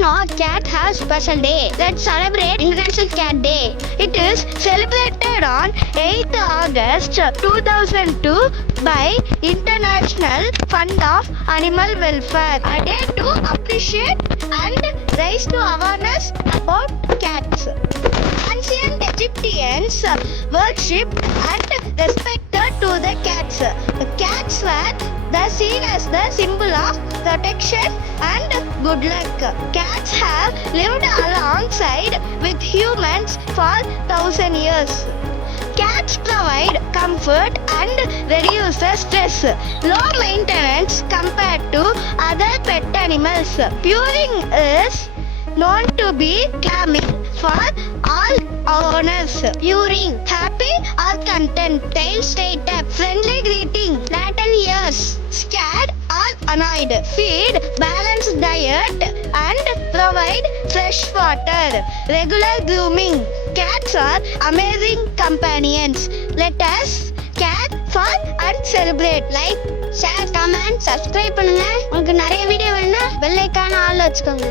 know cat has special day. Let's celebrate International Cat Day. It is celebrated on 8th August 2002 by International Fund of Animal Welfare. A day to appreciate and raise to awareness about cats. Ancient Egyptians worshipped and respected to the cats. The cats were seen as the symbol of protection and good luck. Cats have lived alongside with humans for 1,000 years. Cats provide comfort and reduce stress. Low maintenance compared to other pet animals. Purring is known to be calming for all owners. Purring, happy or content, tail straight up, friendly greeting, flatten ears, scared or annoyed. Feed balanced diet and provide fresh water. Regular grooming. Cats are amazing companions. Let us care for and celebrate. Like, share, comment, subscribe பண்ணுங்க. உங்களுக்கு நிறைய video வேணும்னா bell ஐகானை ஆல்ல வச்சுக்கோங்க.